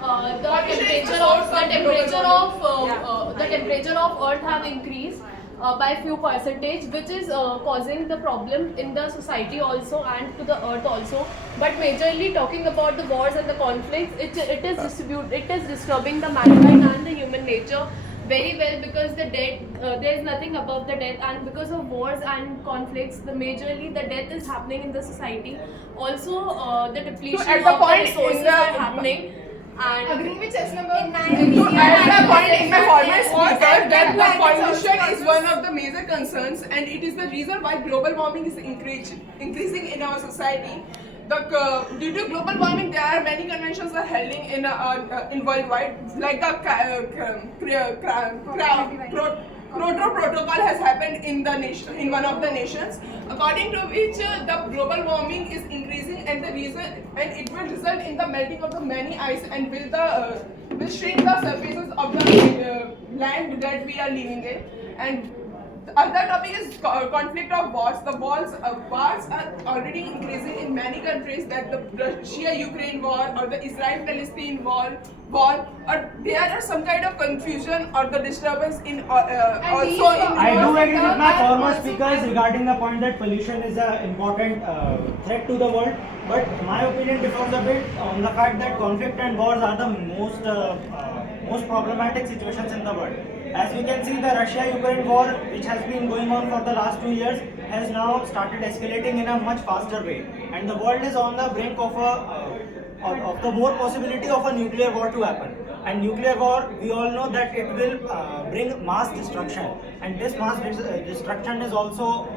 the temperature of Earth have increased by few percentage, which is causing the problem in the society also and to the Earth also. But majorly talking about the wars and the conflicts, it is disturbing the mankind and the human nature very well, because the death, there is nothing above the death, and because of wars and conflicts, the majorly the death is happening in the society. Also, the depletion at the of the point resources in the are happening. And agree with chess number. To add the point in my former speaker that the pollution is one of the major concerns, and it is the reason why global warming is increasing in our society. Due to global warming, there are many conventions are held in worldwide, like the Kyoto Protocol has happened in the nation, in one of the nations, according to which the global warming is increasing, and the reason, and it will result in the melting of the many ice, and will shrink the surfaces of the land that we are living in. And the other topic is conflict of wars. The wars are already increasing in many countries, that the Russia-Ukraine war or the Israel-Palestine war, or there are some kind of confusion or the disturbance in also in. I do agree with my former speakers regarding the point that pollution is an important threat to the world. But my opinion differs a bit on the fact that conflict and wars are the most problematic situations in the world. As we can see, the Russia-Ukraine war, which has been going on for the last 2 years, has now started escalating in a much faster way, and the world is on the brink of the more possibility of a nuclear war to happen. And nuclear war, we all know that it will bring mass destruction, and this mass destruction is also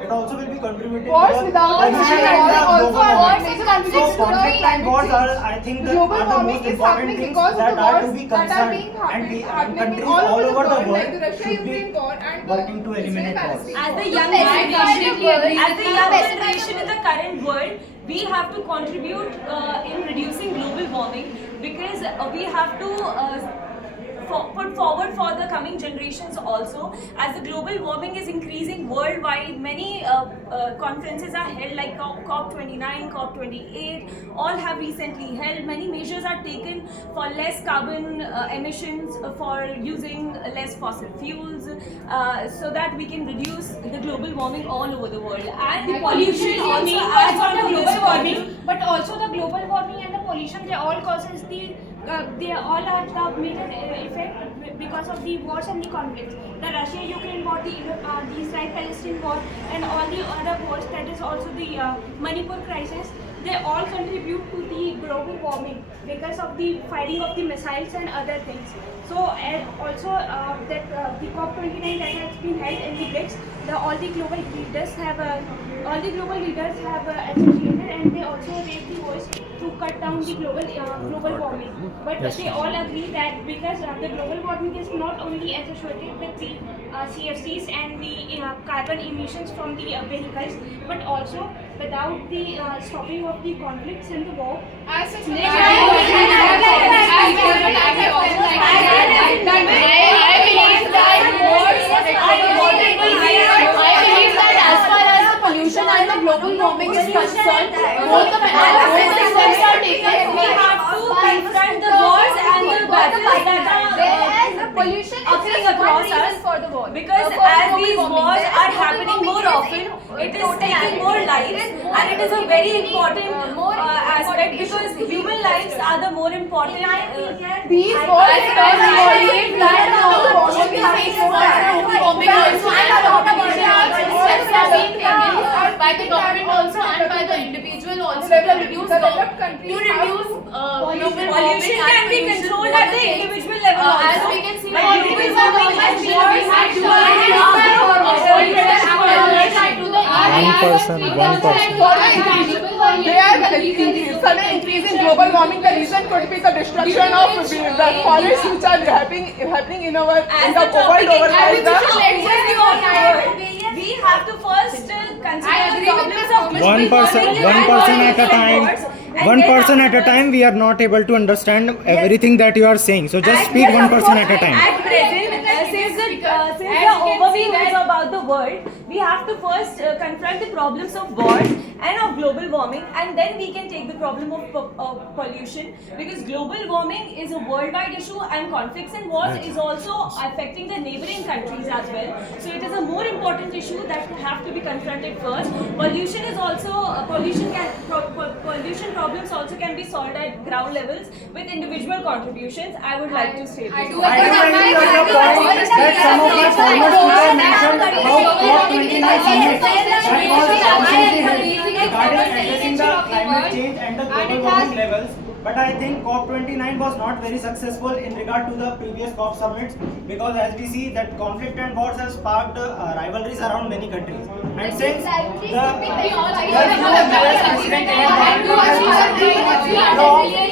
it also will be contributing Wars to the without pollution war and the also global are warming. major contributors So to the conflict and wars are, I think, global are the warming most is important happening things because of that the are to wars be that are concerned, being and happening countries in all over the like world the should be Russia-Ukraine war and working to eliminate wars. As the young generation in the current world, we have to contribute in reducing global warming, because we have to put forward for the coming generations also. As the global warming is increasing worldwide, many conferences are held, like COP29, COP28, all have recently held. Many measures are taken for less carbon emissions, for using less fossil fuels, so that we can reduce the global warming all over the world. And the pollution also adds on to this warming. But also the global warming and the pollution, they all causes they all are the major effect because of the wars and the conflicts. The Russia-Ukraine war, the Israel-Palestine war, and all the other wars, that is also the Manipur crisis, they all contribute to the global warming because of the firing of the missiles and other things. So, and also that the COP29 that has been held in the BRICS, all the global leaders have associated, and they also raised the voice to cut down the global warming. But they all agree that because the global warming is not only associated with the CFCs and the carbon emissions from the vehicles, but also without the stopping of the conflicts and the war. Pollution and the global warming is concerned, both the steps are taken. We have to confront the wars and the battles that are pollution occurring across us, for the war. because as these wars are happening more often, it is taking more lives, and it is a very important aspect, because human lives are the more important. These wars create land by the government also and by the individual also to reduce global Pollution can be controlled at the individual level also. As we can see, But global warming has Sudden increase in global warming, the reason could be the destruction of the forests which are happening in the world over. We have to first consider the problems of One person at a time. One person at a time. We are not able to understand everything that you are saying. So just speak one person at a time. At present, since the overview is about the world, we have to first confront the problems of wars and of global warming, and then we can take the problem of pollution, because global warming is a worldwide issue and conflicts and wars is also affecting the neighboring countries as well. So it is a more important issue that have to be confronted first. Pollution is also pollution problems also can be solved at ground levels with individual contributions. I would like to state I this. do I do agree with your point that some of my former speakers mentioned about COP29 summit that was recently held regarding addressing the climate change and the global warming levels. But I think COP29 was not very successful in regard to the previous COP summits, because as we see that conflict and wars have sparked rivalries around many countries. And since the US president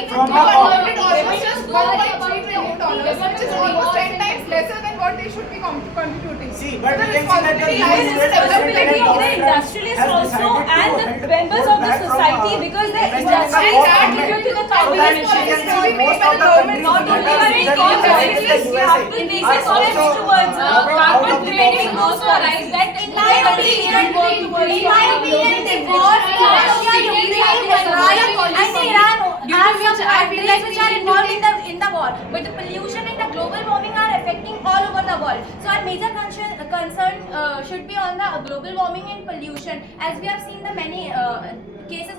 from the COP. It almost just $1.3 trillion, which is almost 10 times lesser than what they should be contributing. See, but So we the can see that the responsibility lies US with the president developing and The Donald Trump industrialists has also decided to and the hold members back of the from, society, because the investing in the industry COP is summit. contributing to the So that we carbon can emissions. see most of the countries Not only that are are we that talking the about this, we have to USA take are steps also towards dropping out carbon of the trading COP those policies that In my opinion, the war, Russia, Ukraine, Israel, and Iran are some countries which are involved in the war. But the pollution and the global warming are affecting all over the world. So our major concern should be on the global warming and pollution, as we have seen the many case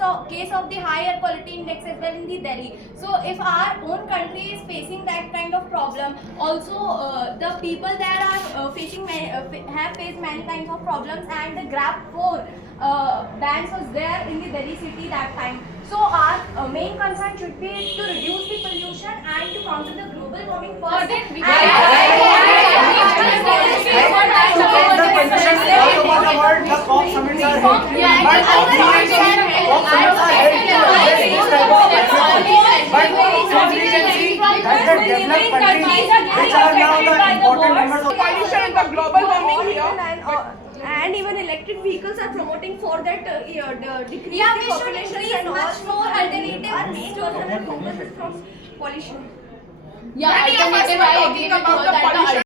of the high air quality index as well in the Delhi. So if our own country is facing that kind of problem, also the people there are have faced many kinds of problems, and the Grab 4 bans was there in the Delhi city that time. So our main concern should be to reduce the pollution and to counter the global warming first. The pollution all over the world, the COP summits are held. But COP summits are held to address these type of problems. But since we can see that the developed countries, which are now the important members of pollution and the global warming here. And even electric vehicles are promoting for that decrease Yeah, the we should population increase and much also more alternatives to alternatives. focus from pollution. Yeah, Many of us alternative, were I talking agree with about her the that the pollution